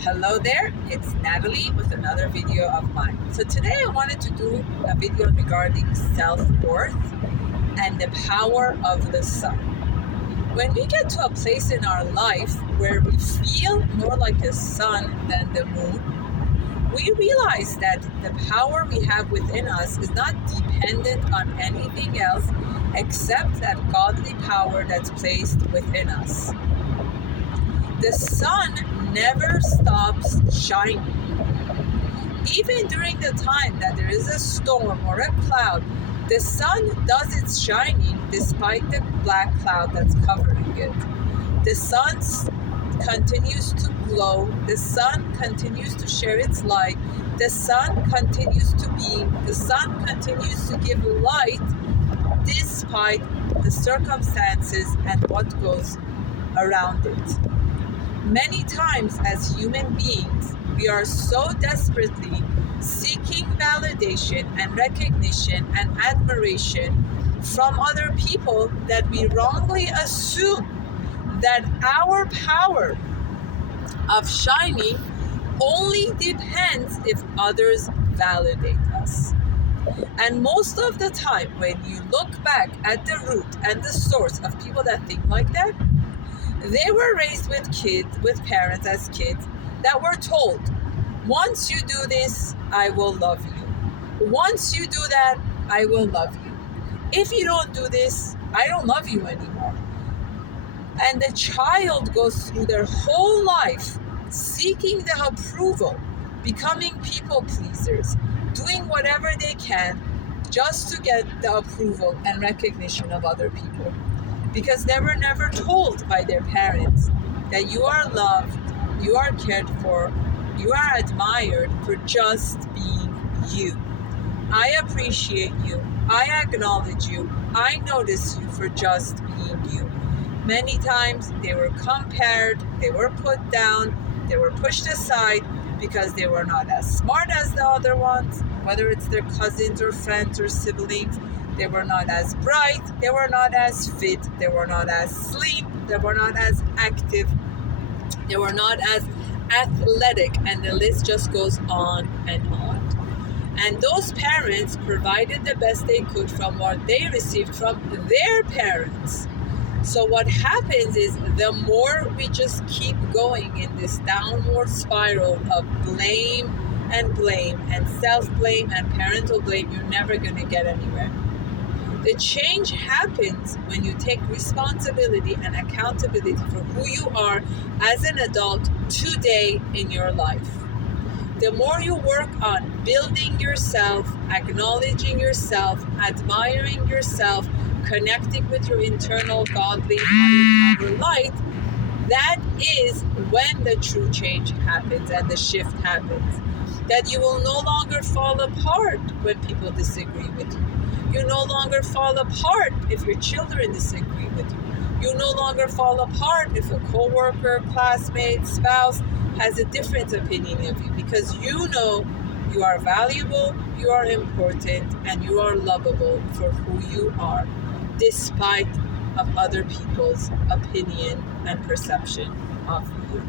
Hello there, it's Natalie with another video of mine. So today I wanted to do a video regarding self-worth and the power of the sun. When we get to a place in our life where we feel more like a sun than the moon, we realize that the power we have within us is not dependent on anything else except that godly power that's placed within us. The sun never stops shining. Even during the time that there is a storm or a cloud, the sun does its shining despite the black cloud that's covering it. The sun continues to glow. The sun continues to share its light. The sun continues to beam. The sun continues to give light despite the circumstances and what goes around it. Many times as human beings, we are so desperately seeking validation and recognition and admiration from other people that we wrongly assume that our power of shining only depends if others validate us. And most of the time, when you look back at the root and the source of people that think like that, they were raised with parents as kids that were told, once you do this, I will love you. Once you do that, I will love you. If you don't do this, I don't love you anymore. And the child goes through their whole life seeking the approval, becoming people pleasers, doing whatever they can just to get the approval and recognition of other people. Because they were never told by their parents that you are loved, you are cared for, you are admired for just being you. I appreciate you, I acknowledge you, I notice you for just being you. Many times they were compared, they were put down, they were pushed aside because they were not as smart as the other ones, whether it's their cousins or friends or siblings. They were not as bright, they were not as fit, they were not as slim, they were not as active, they were not as athletic, and the list just goes on and on. And those parents provided the best they could from what they received from their parents. So what happens is the more we just keep going in this downward spiral of blame and self-blame and parental blame, you're never going to get anywhere. The change happens when you take responsibility and accountability for who you are as an adult today in your life. The more you work on building yourself, acknowledging yourself, admiring yourself, connecting with your internal godly higher power light, that is when the true change happens and the shift happens. That you will no longer fall apart when people disagree with you. You no longer fall apart if your children disagree with you. You no longer fall apart if a coworker, classmate, spouse has a different opinion of you, because you know you are valuable, you are important, and you are lovable for who you are, despite of other people's opinion and perception of you.